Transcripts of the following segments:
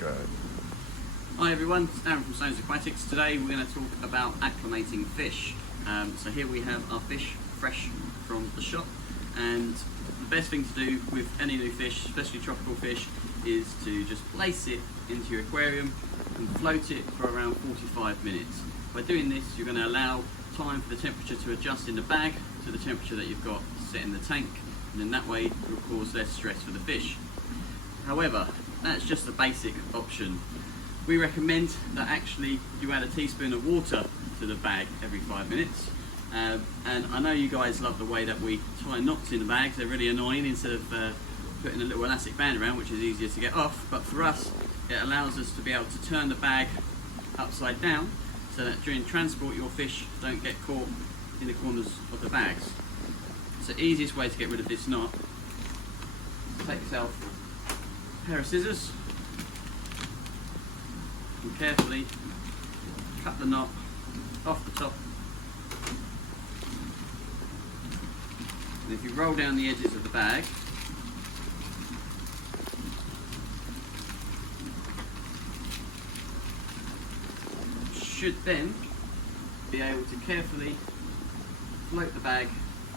Go ahead. Hi everyone, it's Darren from Stones Aquatics. Today we're going to talk about acclimating fish. So here we have our fish fresh from the shop, and the best thing to do with any new fish, especially tropical fish, is to just place it into your aquarium and float it for around 45 minutes. By doing this, you're going to allow time for the temperature to adjust in the bag to the temperature that you've got set in the tank, and then that way it will cause less stress for the fish. However, that's just a basic option. We recommend that actually you add a teaspoon of water to the bag every 5 minutes. And I know you guys love the way that we tie knots in the bags. They're really annoying instead of putting a little elastic band around, which is easier to get off. But for us, it allows us to be able to turn the bag upside down so that during transport your fish don't get caught in the corners of the bags. So the easiest way to get rid of this knot, take yourself a pair of scissors and carefully cut the knot off the top. And if you roll down the edges of the bag, you should then be able to carefully float the bag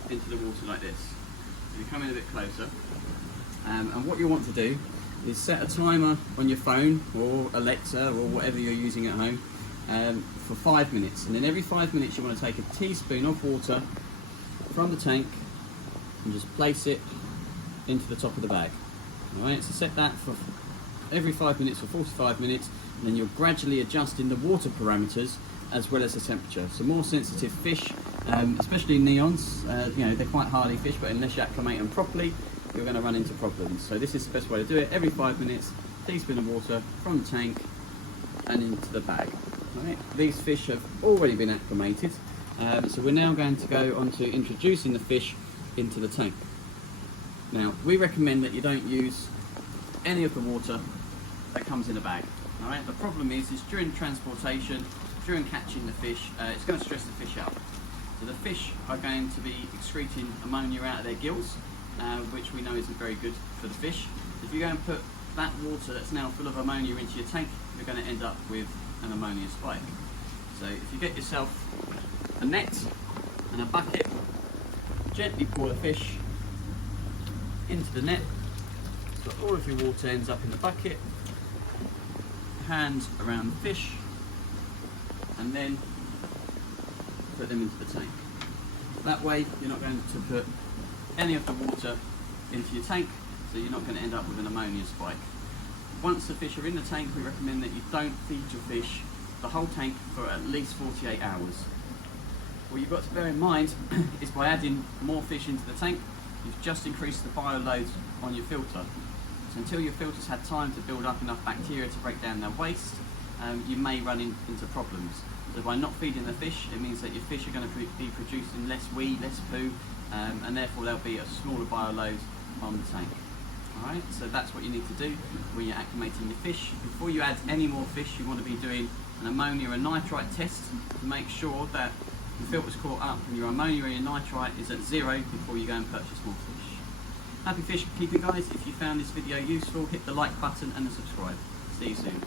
into the water like this. So you come in a bit closer, and what you want to do is set a timer on your phone or Alexa or whatever you're using at home for 5 minutes, and then every 5 minutes you want to take a teaspoon of water from the tank and just place it into the top of the bag. Alright, so set that for every 5 minutes for 45 minutes, and then you're gradually adjusting the water parameters as well as the temperature. So more sensitive fish, especially neons, you know, they're quite hardy fish, but unless you acclimate them properly, you're going to run into problems. So this is the best way to do it. Every 5 minutes, teaspoon of water from the tank and into the bag. Right. These fish have already been acclimated, so we're now going to go on to introducing the fish into the tank. Now, we recommend that you don't use any of the water that comes in a bag. All right. The problem is during transportation, during catching the fish, it's going to stress the fish out. So the fish are going to be excreting ammonia out of their gills, which we know isn't very good for the fish. If you go and put that water that's now full of ammonia into your tank, you're going to end up with an ammonia spike. So if you get yourself a net and a bucket, gently pour the fish into the net so all of your water ends up in the bucket, hands around the fish, and then put them into the tank. That way you're not going to put any of the water into your tank, so you're not going to end up with an ammonia spike. Once the fish are in the tank, we recommend that you don't feed your fish the whole tank for at least 48 hours. What you've got to bear in mind is by adding more fish into the tank, you've just increased the bioload on your filter. So until your filter's had time to build up enough bacteria to break down their waste, you may run into problems. So by not feeding the fish, it means that your fish are going to be producing less wee, less poo, and therefore there'll be a smaller bioload on the tank. Alright, so that's what you need to do when you're acclimating your fish. Before you add any more fish, you want to be doing an ammonia and nitrite test to make sure that your filter's caught up and your ammonia and your nitrite is at 0 before you go and purchase more fish. Happy fish keeping, guys. If you found this video useful, hit the like button and the subscribe. See you soon.